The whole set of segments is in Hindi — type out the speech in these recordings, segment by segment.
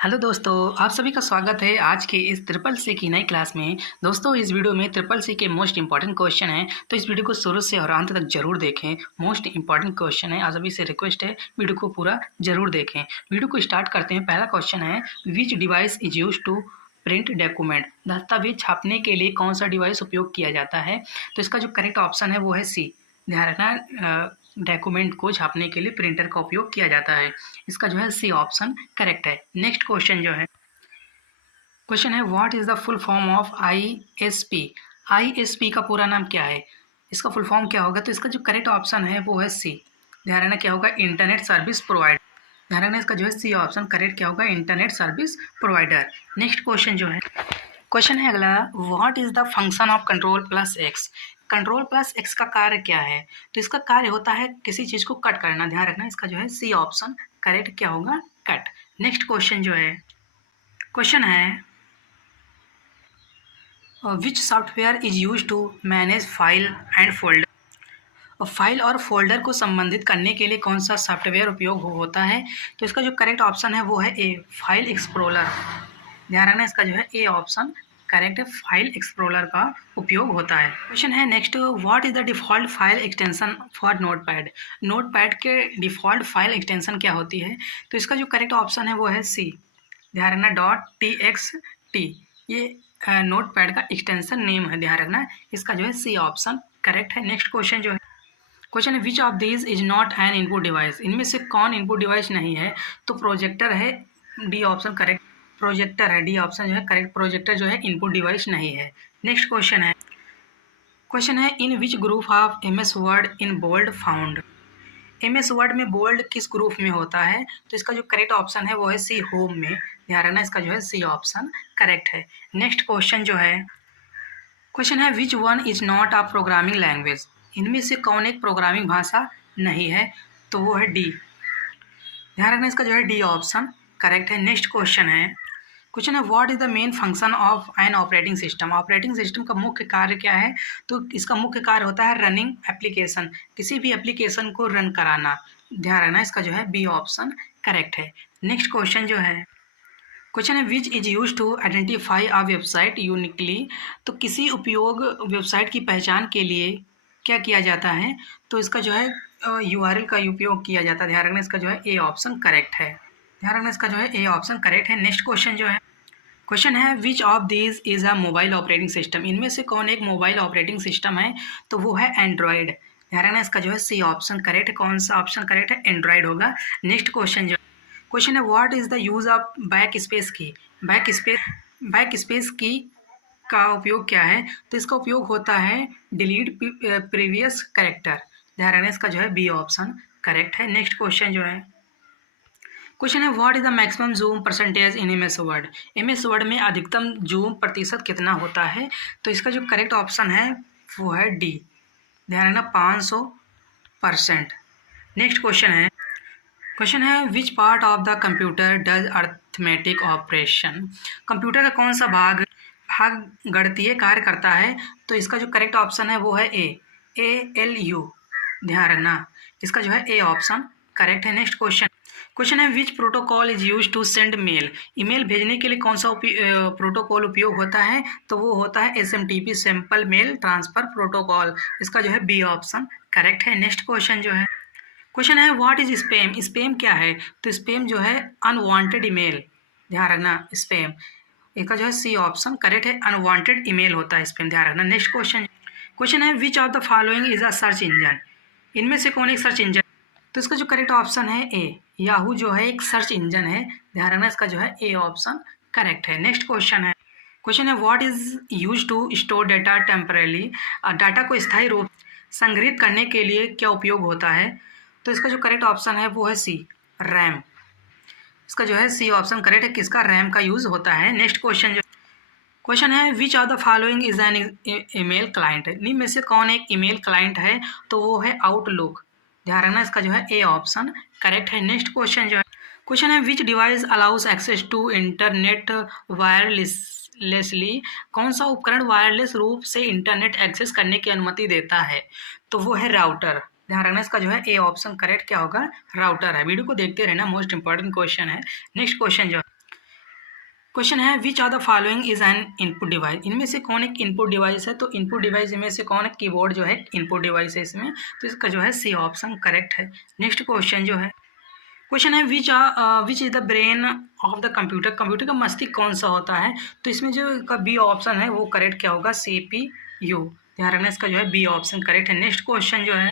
हेलो दोस्तों, आप सभी का स्वागत है आज के इस ट्रिपल सी की नई क्लास में। दोस्तों, इस वीडियो में ट्रिपल सी के मोस्ट इंपॉर्टेंट क्वेश्चन हैं, तो इस वीडियो को शुरू से और अंत तक जरूर देखें। मोस्ट इंपॉर्टेंट क्वेश्चन है, आप सभी से रिक्वेस्ट है वीडियो को पूरा जरूर देखें। वीडियो को स्टार्ट करते हैं। पहला क्वेश्चन है, which device is use to print document. दस्तावेज छापने के लिए कौन सा डिवाइस उपयोग किया जाता है? तो इसका जो करेक्ट ऑप्शन है वो है सी। ध्यान रखना, डॉक्यूमेंट को छापने के लिए प्रिंटर का उपयोग किया जाता है। इसका जो है सी ऑप्शन करेक्ट है। नेक्स्ट क्वेश्चन जो है, क्वेश्चन है what is the full form of ISP. ISP का पूरा नाम क्या है? इसका फुल फॉर्म क्या होगा? तो इसका जो करेक्ट ऑप्शन है वो है सी। ध्यान रखना क्या होगा, इंटरनेट सर्विस प्रोवाइडर। ध्यान रखना इसका जो है सी ऑप्शन करेक्ट क्या होगा, internet service provider. Next question जो है, क्वेश्चन है अगला, what is the function of control plus x. Control plus x का कार्य क्या है? तो इसका कार्य होता है किसी चीज को कट करना। ध्यान रखना इसका जो है सी ऑप्शन करेक्ट क्या होगा, कट। नेक्स्ट क्वेश्चन जो है, क्वेश्चन है which software is use to manage file and folder. File और फोल्डर को संबंधित करने के लिए कौन सा सॉफ्टवेयर उपयोग होता है? तो इसका जो करेक्ट ऑप्शन है वो है ए, फाइल एक्सप्लोरर। ध्यान रखना इसका जो है ए ऑप्शन करेक्ट है, फाइल एक्सप्लोरर का उपयोग होता है। क्वेश्चन है next, what is the default file extension for notepad. Notepad के डिफ़ॉल्ट फाइल एक्सटेंशन क्या होती है? तो इसका जो करेक्ट ऑप्शन है वो है सी। ध्यान रखना .txt, ये नोटपैड का एक्सटेंशन नेम है। ध्यान रखना इसका जो है सी ऑप्शन करेक्ट है। नेक्स्ट क्वेश्चन जो है, क्वेश्चन है which of this is not N input device. इनमें से कौन इनपुट डिवाइस नहीं है? तो प्रोजेक्टर है, डी ऑप्शन करेक्ट। प्रोजेक्टर है, डी ऑप्शन जो है करेक्ट। प्रोजेक्टर जो है इनपुट डिवाइस नहीं है। नेक्स्ट क्वेश्चन है, क्वेश्चन है in which group of M S word in bold found. M S word में बोल्ड किस ग्रुप में होता है? तो इसका जो करेक्ट ऑप्शन है वो है सी, होम में। ध्यान रखना इसका जो है सी ऑप्शन करेक्ट है। नेक्स्ट क्वेश्चन जो है, क्वेश्चन है which one is not a programming language. इनमें से कौन एक प्रोग्रामिंग भाषा नहीं है? तो वो है डी। ध्यान रखना इसका जो है डी ऑप्शन करेक्ट है। नेक्स्ट क्वेश्चन है, क्वेश्चन है what is the main function of N operating system. Operating system का मुख्य कार्य क्या है? तो इसका मुख्य कार्य होता है रनिंग एप्लीकेशन, किसी भी एप्लीकेशन को रन कराना। ध्यान रखना इसका जो है बी ऑप्शन करेक्ट है। नेक्स्ट क्वेश्चन जो है, क्वेश्चन है which is use to identify a website uniquely. तो किसी उपयोग वेबसाइट की पहचान के लिए क्या किया जाता है? तो इसका जो है यूआरएल का उपयोग किया जाता है। ध्यान रखना इसका जो है ए ऑप्शन करेक्ट है। ध्यान रखना इसका जो है ए ऑप्शन करेक्ट है। नेक्स्ट क्वेश्चन जो है, क्वेश्चन है which of this is a mobile operating system. इनमें से कौन एक मोबाइल ऑपरेटिंग सिस्टम है? तो वो है एंड्रॉयड। ध्यान रखना इसका जो है सी ऑप्शन करेक्ट है। कौन सा ऑप्शन करेक्ट है? एंड्रॉयड होगा। नेक्स्ट क्वेश्चन जो, क्वेश्चन है what is the use of back space की। बैक स्पेस की का उपयोग क्या है? तो इसका उपयोग होता है डिलीट प्रीवियस कैरेक्टर। ध्यान रखना इसका जो है बी ऑप्शन करेक्ट है। नेक्स्ट क्वेश्चन जो है, क्वेश्चन है what is the maximum zoom percentage in M S Word. M S word में अधिकतम जूम प्रतिशत कितना होता है? तो इसका जो करेक्ट ऑप्शन है वो है डी। ध्यान रखना 500%। नेक्स्ट क्वेश्चन है, क्वेश्चन है which part of the computer does arithmetic operation. Computer का कौन सा भाग गणितीय कार्य करता है? तो इसका जो करेक्ट ऑप्शन है वो है ALU। ध्यान रखना इसका जो है ए ऑप्शन करेक्ट है। नेक्स्ट क्वेश्चन, क्वेश्चन है which protocol is use to send mail. Email भेजने के लिए कौन सा प्रोटोकॉल उपयोग होता है? तो वो होता है SMTP, simple mail transfer protocol. इसका जो है बी ऑप्शन करेक्ट है। नेक्स्ट क्वेश्चन जो है, क्वेश्चन है व्हाट इज स्पैम। स्पैम क्या है? तो स्पैम जो है अनवांटेड ईमेल। ध्यान रखना स्पैम, इसका जो है सी ऑप्शन करेक्ट है, अनवांटेड ईमेल होता है स्पैम। ध्यान रखना। नेक्स्ट क्वेश्चन, क्वेश्चन है which of the following is a search engine. इनमें से कौन एक सर्च इंजन? तो इसका जो करेक्ट ऑप्शन है ए, याहू जो है एक सर्च इंजन है। ध्यान रखना इसका जो है ए ऑप्शन करेक्ट है। नेक्स्ट क्वेश्चन है, क्वेश्चन है what is use to store data temporarily. Data को स्थायी रूप संग्रहित करने के लिए क्या उपयोग होता है? तो इसका जो करेक्ट ऑप्शन है वो है सी, रैम। इसका जो है सी ऑप्शन करेक्ट है, किसका? रैम का यूज होता है। नेक्स्ट क्वेश्चन जो, क्वेश्चन है which of the following is N email client. इनमें में से कौन एक ईमेल क्लाइंट है? तो वो है आउटलुक। ध्यान रखना इसका जो है ए ऑप्शन करेक्ट है। नेक्स्ट क्वेश्चन जो है, क्वेश्चन है which device allows access to internet wirelessly. कौन सा उपकरण वायरलेस रूप से इंटरनेट एक्सेस करने की अनुमति देता है? तो वो है राउटर। ध्यान रखना इसका जो है ए ऑप्शन करेक्ट क्या होगा, राउटर है। वीडियो को देखते रहना, मोस्ट इंपॉर्टेंट क्वेश्चन है। नेक्स्ट क्वेश्चन जो, क्वेश्चन है which are the following is an input device. इनमें से कौन एक इनपुट डिवाइस है? तो इनपुट डिवाइस में से कौन है? कीबोर्ड जो है इनपुट डिवाइस है इसमें, तो इसका जो है सी ऑप्शन करेक्ट है। नेक्स्ट क्वेश्चन जो है, क्वेश्चन है which is the brain of the computer. Computer का मस्तिष्क कौन सा होता है? तो इसमें जो का बी ऑप्शन है वो करेक्ट क्या होगा? CPU। ध्यान रखना, इसका जो है बी ऑप्शन करेक्ट है। नेक्स्ट क्वेश्चन जो है,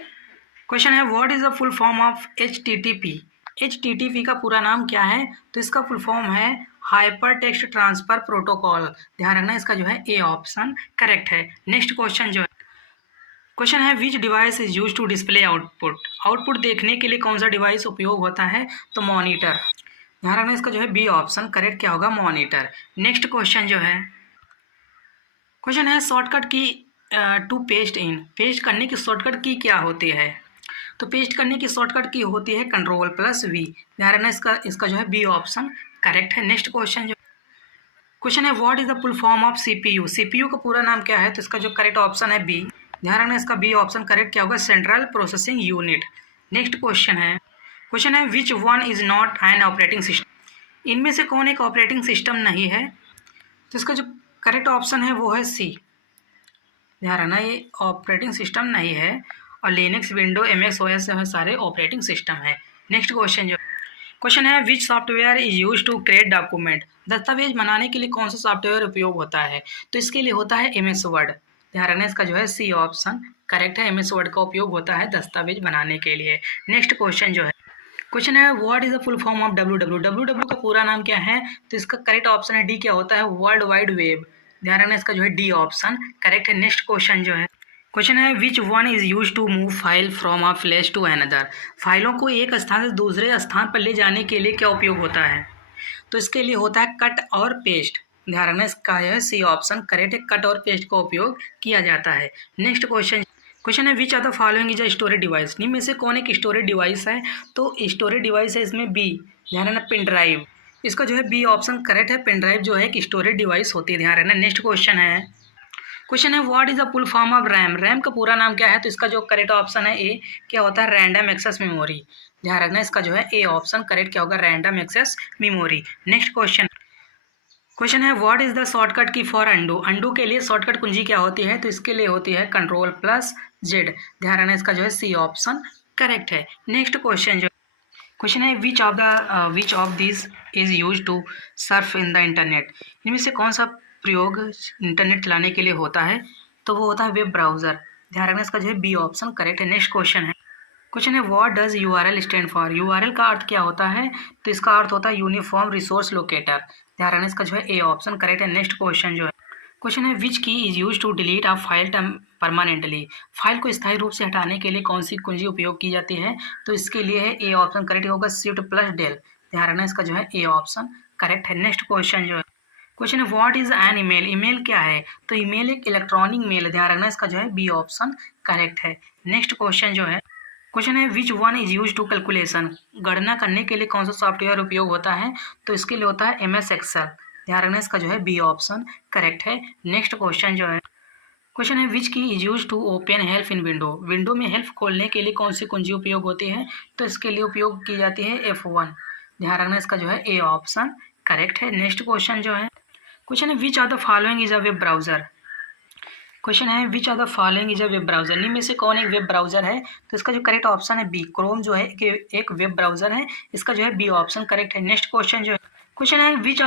क्वेश्चन है what is the full form of HTTP। HTTP का पूरा नाम क्या है? तो इसका फुल फॉर्म है हाइपर टेक्स्ट ट्रांसफर प्रोटोकॉल। ध्यान रखना, इसका जो है ए ऑप्शन करेक्ट है। नेक्स्ट क्वेश्चन जो है, क्वेश्चन है which device is use to display output. Output देखने के लिए कौन सा डिवाइस उपयोग होता है? तो मॉनिटर। ध्यान रखना, इसका जो है बी ऑप्शन करेक्ट क्या होगा? मॉनिटर। नेक्स्ट क्वेश्चन जो है, क्वेश्चन है शॉर्टकट की टू पेस्ट इन। पेस्ट करने की शॉर्टकट की क्या होती है? तो पेस्ट करने की शॉर्टकट की होती है Ctrl+V। ध्यान रखना, इसका जो है बी ऑप्शन करेक्ट है। नेक्स्ट क्वेश्चन जो, क्वेश्चन है what is the full form of CPU। CPU का पूरा नाम क्या है? तो इसका जो करेक्ट ऑप्शन है बी। ध्यान रखना, इसका बी ऑप्शन करेक्ट क्या होगा? Central processing unit. Next question है which one is not an operating system. इनमें से कौन एक ऑपरेटिंग सिस्टम नहीं है? तो इसका जो करेक्ट ऑप्शन है वो है सी। ध्यान रखना, ये ऑपरेटिंग सिस्टम नहीं है, और लिनक्स, विंडो, MS OS सारे ऑपरेटिंग सिस्टम है। नेक्स्ट क्वेश्चन जो, क्वेश्चन है which software is use to create document. दस्तावेज बनाने के लिए कौन सा सॉफ्टवेयर उपयोग होता है? तो इसके लिए होता है MS वर्ड। ध्यान रखना, इसका जो है सी ऑप्शन करेक्ट है। MS वर्ड का उपयोग होता है दस्तावेज बनाने के लिए। नेक्स्ट क्वेश्चन जो है, क्वेश्चन है what is the full form of WWW। WWW का पूरा नाम क्या है? तो इसका करेक्ट ऑप्शन है डी। क्या होता है? World wide web. ध्यान रखना, इसका जो है डी ऑप्शन करेक्ट है। नेक्स्ट क्वेश्चन जो है, क्वेश्चन है which one is use to move file from a place to another. फाइलों को एक स्थान से दूसरे स्थान पर ले जाने के लिए क्या उपयोग होता है? तो इसके लिए होता है कट और पेस्ट। ध्यान रखना, इसका जो है सी ऑप्शन करेक्ट है। कट और पेस्ट का उपयोग किया जाता है। नेक्स्ट क्वेश्चन है which are the following is a storage device. इनमें से कौन एक स्टोरेज डिवाइस है? तो स्टोरेज डिवाइस है इसमें बी। ध्यान रखना, पेन ड्राइव। इसका जो है बी ऑप्शन करेक्ट है। पेन ड्राइव जो है एक स्टोरेज डिवाइस होती है। ध्यान रखना। नेक्स्ट क्वेश्चन है what is the full form of RAM. RAM का पूरा नाम क्या है? तो इसका जो करेक्ट ऑप्शन है ए। क्या होता है? Random access memory. ध्यान रखना, इसका जो है ए ऑप्शन करेक्ट क्या होगा? Random access memory. Next question है what is the shortcut key for undo. Undo के लिए शॉर्टकट कुंजी क्या होती है? तो इसके लिए होती है Ctrl+Z। ध्यान रखना, इसका जो है सी ऑप्शन करेक्ट है। नेक्स्ट क्वेश्चन है which of this is use to surf in the internet. इनमें से कौन सा प्रयोग इंटरनेट चलाने के लिए होता है? तो वो होता है वेब ब्राउज़र। ध्यान रखना, इसका जो है बी ऑप्शन करेक्ट है। नेक्स्ट क्वेश्चन है what does URL stand for. URL का अर्थ क्या होता है? तो इसका अर्थ होता है यूनिफॉर्म रिसोर्स लोकेटर। ध्यान रखना, इसका जो है ए ऑप्शन करेक्ट है। नेक्स्ट क्वेश्चन है which key is use to delete a file permanently. File को स्थायी रूप से हटाने के लिए कौन सी कुंजी उपयोग की जाती है? तो इसके लिए है ए ऑप्शन करेक्ट होगा Shift+del। ध्यान रखना, इसका जो है ए ऑप्शन करेक्ट है। नेक्स्ट क्वेश्चन है what is an email. Email क्या है? तो ईमेल एक इलेक्ट्रॉनिक मेल है। ध्यान रखना, इसका जो है बी ऑप्शन करेक्ट है। नेक्स्ट क्वेश्चन है which one is use to calculation. गणना करने के लिए कौन सा सॉफ्टवेयर उपयोग होता है? तो इसके लिए होता है MS Excel। ध्यान रखना, इसका जो है बी ऑप्शन करेक्ट है। नेक्स्ट क्वेश्चन है which key is use to open help in window. Window में हेल्प खोलने के लिए कौन सी कुंजी उपयोग होती है? तो इसके लिए उपयोग की जाती है F1। ध्यान रखना, इसका जो है ए ऑप्शन करेक्ट है। नेक्स्ट क्वेश्चन है which are the following is a web browser. Question है which are the following is a web browser. इनमें से कौन एक वेब ब्राउज़र है? तो इसका जो करेक्ट ऑप्शन है बी। क्रोम जो है एक वेब ब्राउज़र है। इसका जो है बी ऑप्शन करेक्ट है। नेक्स्ट क्वेश्चन है which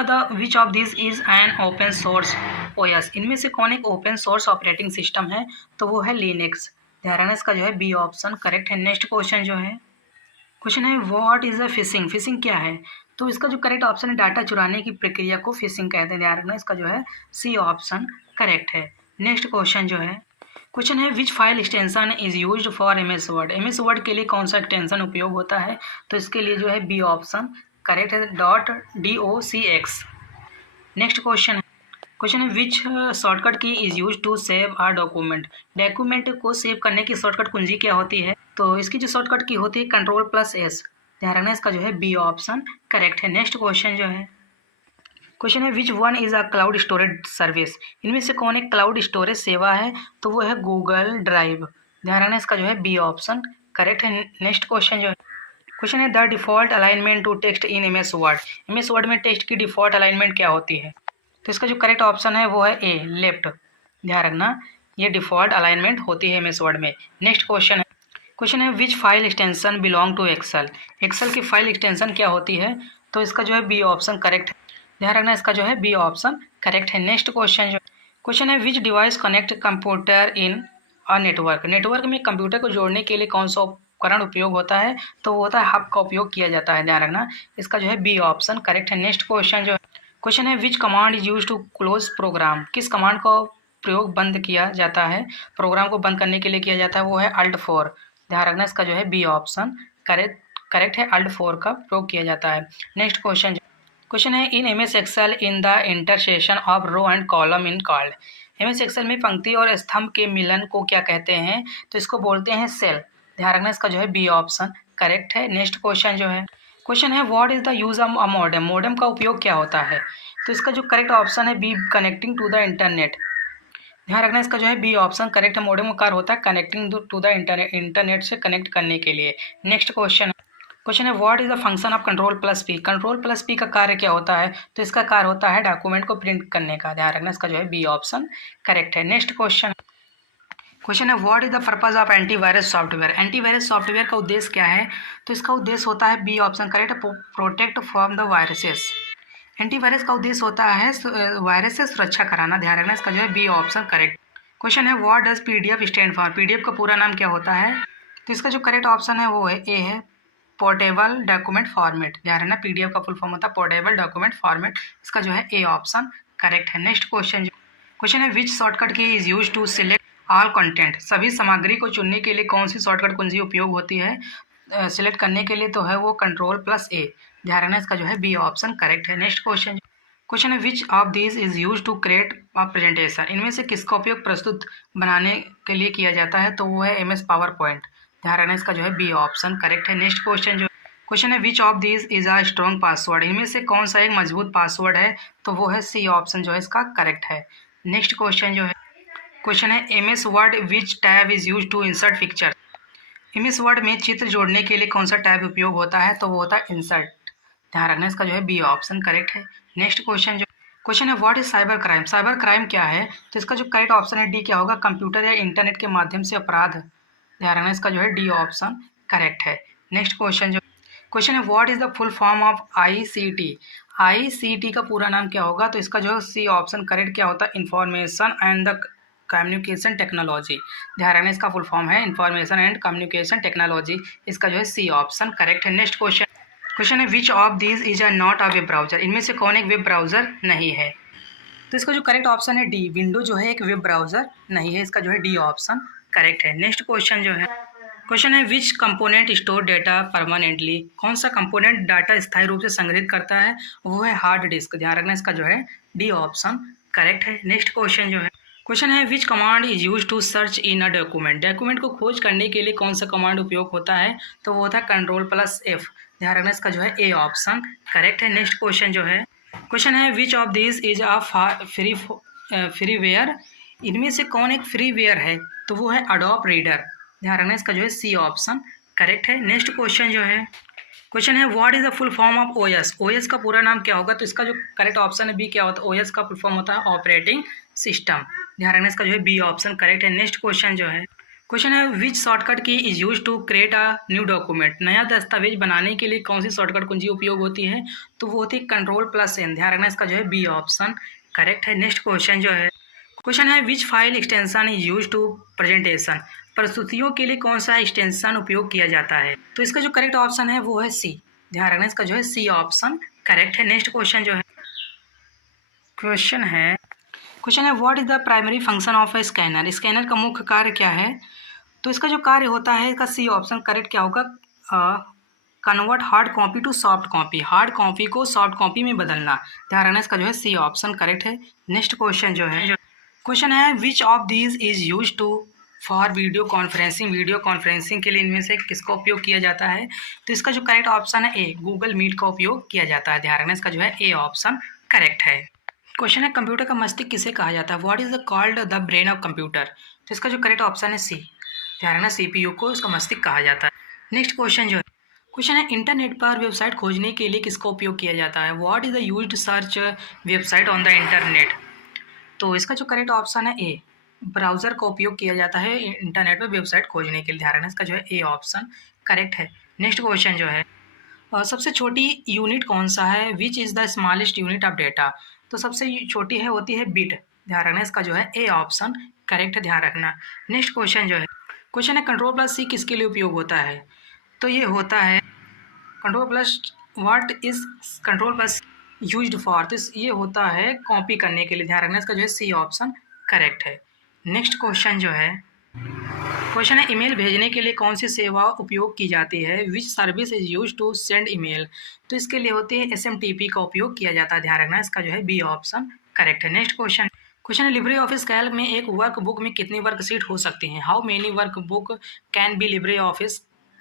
of this is an open source OS। इनमें से कौन एक ओपन सोर्स ऑपरेटिंग सिस्टम है? तो वो है लिनक्स। ध्यान रखना, इसका जो है बी ऑप्शन करेक्ट है। नेक्स्ट क्वेश्चन है what is a fishing. Fishing क्या है? तो इसका जो करेक्ट ऑप्शन है डाटा चुराने की प्रक्रिया को फिशिंग कहते हैं। ध्यान रखना, इसका जो है सी ऑप्शन करेक्ट है। नेक्स्ट क्वेश्चन है which file extension is used for MS word. MS word के लिए कौन सा एक्सटेंशन उपयोग होता है? तो इसके लिए जो है बी ऑप्शन करेक्ट है .docx। नेक्स्ट क्वेश्चन है which shortcut key is use to save or document. Document को सेव करने की शॉर्टकट कुंजी क्या होती है? तो इसकी जो शॉर्टकट की होती है Ctrl+S। ध्यान रखना, इसका जो है बी ऑप्शन करेक्ट है। नेक्स्ट क्वेश्चन है which one is a cloud storage service. इनमें से कौन एक क्लाउड स्टोरेज सेवा है? तो वो है गूगल ड्राइव। ध्यान रखना, इसका जो है बी ऑप्शन करेक्ट है। नेक्स्ट क्वेश्चन है the default alignment to text in M S Word. M S word में टेक्स्ट की डिफ़ॉल्ट अलाइनमेंट क्या होती है? तो इसका जो करेक्ट ऑप्शन है वो है ए, लेफ्ट। ध्यान रखना, ये डिफ़ॉल्ट अलाइनमेंट होती है एम एस वर्ड में। नेक्स्ट क्वेश्चन है which file extension belong to Excel. Excel की फाइल एक्सटेंशन क्या होती है? तो इसका जो है बी ऑप्शन करेक्ट है। ध्यान रखना, इसका जो है बी ऑप्शन करेक्ट है। नेक्स्ट क्वेश्चन है which device connect computer in a network. Network में कंप्यूटर को जोड़ने के लिए कौन सा उपकरण उपयोग होता है? तो वो होता है हब का उपयोग किया जाता है। ध्यान रखना, इसका जो है बी ऑप्शन करेक्ट है। नेक्स्ट क्वेश्चन है which command is use to close program. किस कमांड का प्रयोग बंद किया जाता है, प्रोग्राम को बंद करने के लिए किया जाता है? वो है अल्ट 4। ध्यान रखना, इसका जो है बी ऑप्शन करेक्ट है, अल्ट 4 का प्रयोग किया जाता है। नेक्स्ट क्वेश्चन है in M S Excel in the intersection of row and column in called. M S Excel में पंक्ति और स्तंभ के मिलन को क्या कहते हैं? तो इसको बोलते हैं सेल। ध्यान रखना, इसका जो है बी ऑप्शन करेक्ट है। नेक्स्ट क्वेश्चन है what is the use of a modem. Modem का उपयोग क्या होता है? तो इसका जो करेक्ट ऑप्शन है B, connecting to the internet. ध्यान रखना, इसका जो है बी ऑप्शन करेक्ट है। मॉडेम का कार्य होता है कनेक्टिंग टू द इंटरनेट से कनेक्ट करने के लिए। नेक्स्ट क्वेश्चन है what is the function of control plus P. Control plus P का कार्य क्या होता है? तो इसका कार्य होता है डॉक्यूमेंट को प्रिंट करने का। ध्यान रखना, इसका जो है बी ऑप्शन करेक्ट है। नेक्स्ट क्वेश्चन है what is the purpose of antivirus software. Antivirus software का उद्देश्य क्या है? तो इसका उद्देश्य होता है B option correct, protect from the viruses. Antivirus का उद्देश्य होता है वायरस से सुरक्षा कराना। ध्यान रखना, इसका जो है बी ऑप्शन करेक्ट। क्वेश्चन है what does PDF stand for. PDF का पूरा नाम क्या होता है? तो इसका जो करेक्ट ऑप्शन है वो है ए है, पोर्टेबल डॉक्यूमेंट फॉर्मेट। ध्यान रखना, पीडीएफ का फुल फॉर्म होता है पोर्टेबल डॉक्यूमेंट फॉर्मेट। इसका जो है ए ऑप्शन करेक्ट है। नेक्स्ट क्वेश्चन है which shortcut key is use to select all content. सभी सामग्री को चुनने के लिए कौन सी शॉर्टकट कुंजी उपयोग होती है? सिलेक्ट करने के लिए तो है वो कंट्रोल प्लस ए। ध्यान रखना, इसका जो है बी ऑप्शन करेक्ट है। नेक्स्ट क्वेश्चन है which of this is use to create a presentation. इनमें से किसका उपयोग प्रस्तुत बनाने के लिए किया जाता है? तो वो है एम एस पावर पॉइंट। ध्यान रखना, इसका जो है बी ऑप्शन करेक्ट है। नेक्स्ट क्वेश्चन है which of this is a strong password. इनमें से कौन सा एक मजबूत पासवर्ड है? तो वो है सी ऑप्शन जो है इसका करेक्ट है। नेक्स्ट क्वेश्चन है M S Word which tab is use to insert picture. M S word में चित्र जोड़ने के लिए कौन सा टैब उपयोग होता है? तो वो होता है इंसर्ट। ध्यान रखना, इसका जो है बी ऑप्शन करेक्ट है। नेक्स्ट क्वेश्चन है what is cyber crime. Cyber crime क्या है? तो इसका जो करेक्ट ऑप्शन है डी क्या होगा, कंप्यूटर या इंटरनेट के माध्यम से अपराध। ध्यान रखना, इसका जो है डी ऑप्शन करेक्ट है। नेक्स्ट क्वेश्चन है what is the full form of ICT. ICT का पूरा नाम क्या होगा? तो इसका जो है सी ऑप्शन करेक्ट क्या होता है, information and the communication technology. ध्यान रखना, इसका फुल फॉर्म है इंफॉर्मेशन एंड कम्युनिकेशन टेक्नोलॉजी। इसका जो है सी ऑप्शन करेक्ट है। नेक्स्ट क्वेश्चन है which of this is a not a web browser. इनमें से कौन एक वेब ब्राउजर नहीं है? तो इसका जो करेक्ट ऑप्शन है डी, विंडो जो है एक वेब ब्राउजर नहीं है। इसका जो है डी ऑप्शन करेक्ट है। नेक्स्ट क्वेश्चन है विच कंपोनेंट स्टोर डेटा परमानेंटली। कौन सा कंपोनेंट डाटा स्थायी रूप से संग्रहित करता है? वो है हार्ड डिस्क। ध्यान रखना, इसका जो है डी ऑप्शन करेक्ट है। नेक्स्ट क्वेश्चन है which command is use to search in a document. Document को खोज करने के लिए कौन सा कमांड उपयोग होता है? तो वो होता है कंट्रोल प्लस एफ। ध्यान रखना, इसका जो है ए ऑप्शन करेक्ट है। नेक्स्ट क्वेश्चन है which of this is a freeware. इनमें से कौन एक फ्रीवेयर है? तो वो है अडोब रीडर। ध्यान रखना, इसका जो है सी ऑप्शन करेक्ट है। नेक्स्ट क्वेश्चन है what is the full form of OS. OS का पूरा नाम क्या होगा? तो इसका जो करेक्ट ऑप्शन है बी क्या होता है, ओएस का फुल फॉर्म होता है ऑपरेटिंग सिस्टम। ध्यान रखना, इसका जो है बी ऑप्शन करेक्ट है। नेक्स्ट क्वेश्चन है which shortcut key is use to create a new document. नया दस्तावेज बनाने के लिए कौन सी शॉर्टकट कुंजी उपयोग होती है? तो वो होती है कंट्रोल प्लस एन। ध्यान रखना, इसका जो है बी ऑप्शन करेक्ट है। नेक्स्ट क्वेश्चन है which file extension is use to presentation. प्रस्तुतियों के लिए कौन सा एक्सटेंशन उपयोग किया जाता है? तो इसका जो करेक्ट ऑप्शन है वो है सी। ध्यान रखना, इसका जो है सी ऑप्शन करेक्ट है। नेक्स्ट क्वेश्चन है what is the primary function of a scanner. Scanner का मुख्य कार्य क्या है? तो इसका जो कार्य होता है इसका सी ऑप्शन करेक्ट क्या होगा, convert hard copy to soft copy. Hard copy को सॉफ्ट कॉपी में बदलना। ध्यान रखना, इसका जो है सी ऑप्शन करेक्ट है। नेक्स्ट क्वेश्चन है which of these is use to for video conferencing. Video conferencing के लिए इनमें से किसका उपयोग किया जाता है? तो इसका जो करेक्ट ऑप्शन है ए, गूगल मीट का उपयोग किया जाता है। ध्यान रखना, इसका जो है ए ऑप्शन करेक्ट है। क्वेश्चन है कंप्यूटर का मस्तिष्क किसे कहा जाता है? What is the called the brain of computer. तो इसका जो करेक्ट ऑप्शन है सी। ध्यान रखना, सीपीयू को उसका मस्तिष्क कहा जाता है। नेक्स्ट क्वेश्चन है इंटरनेट पर वेबसाइट खोजने के लिए किसका उपयोग किया जाता है? What is the used search website on the internet? तो इसका जो करेक्ट ऑप्शन है ए, ब्राउज़र का उपयोग किया जाता है इंटरनेट पर वेबसाइट खोजने के लिए। ध्यान रखना, इसका जो है ए ऑप्शन करेक्ट है। नेक्स्ट क्वेश्चन जो है सबसे छोटी यूनिट कौन सा है? Which is the smallest unit of data? तो सबसे छोटी है होती है बिट। ध्यान रखना, इसका जो है ए ऑप्शन करेक्ट है, ध्यान रखना। नेक्स्ट क्वेश्चन जो है, क्वेश्चन है कंट्रोल प्लस सी किसके लिए उपयोग होता है? तो ये होता है control plus, what is control plus used for? तो ये होता है कॉपी करने के लिए। ध्यान रखना, इसका जो है सी ऑप्शन करेक्ट है। नेक्स्ट क्वेश्चन जो है, क्वेश्चन है ईमेल भेजने के लिए कौन सी सेवा उपयोग की जाती है? Which service is use to send email? तो इसके लिए होती है SMTP का उपयोग किया जाता है। ध्यान रखना, इसका जो है बी ऑप्शन करेक्ट है। नेक्स्ट क्वेश्चन, क्वेश्चन है लिब्रे ऑफिस कैल्क में एक वर्क बुक में कितनी वर्कशीट हो सकती हैं? How many work book can be Libre office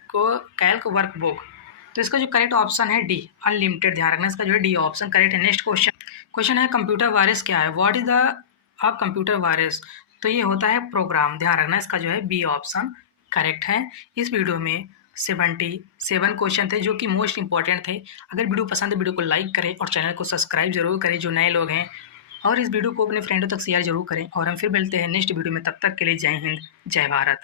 को कैल्क वर्क बुक? तो इसका जो करेक्ट ऑप्शन है डी, अनलिमिटेड। ध्यान रखना, इसका जो है डी ऑप्शन करेक्ट है। नेक्स्ट क्वेश्चन, क्वेश्चन है कंप्यूटर वायरस क्या है? What is the a computer virus? तो ये होता है प्रोग्राम। ध्यान रखना, इसका जो है बी ऑप्शन करेक्ट है। इस वीडियो में 77 क्वेश्चन थे जो कि मोस्ट इंपॉर्टेंट थे। अगर वीडियो पसंद है वीडियो को लाइक करें और चैनल को सब्सक्राइब जरूर करें जो नए लोग हैं, और इस वीडियो को अपने फ्रेंडों तक शेयर जरूर करें। और हम फिर मिलते हैं नेक्स्ट वीडियो में, तब तक के लिए जय हिंद, जय भारत।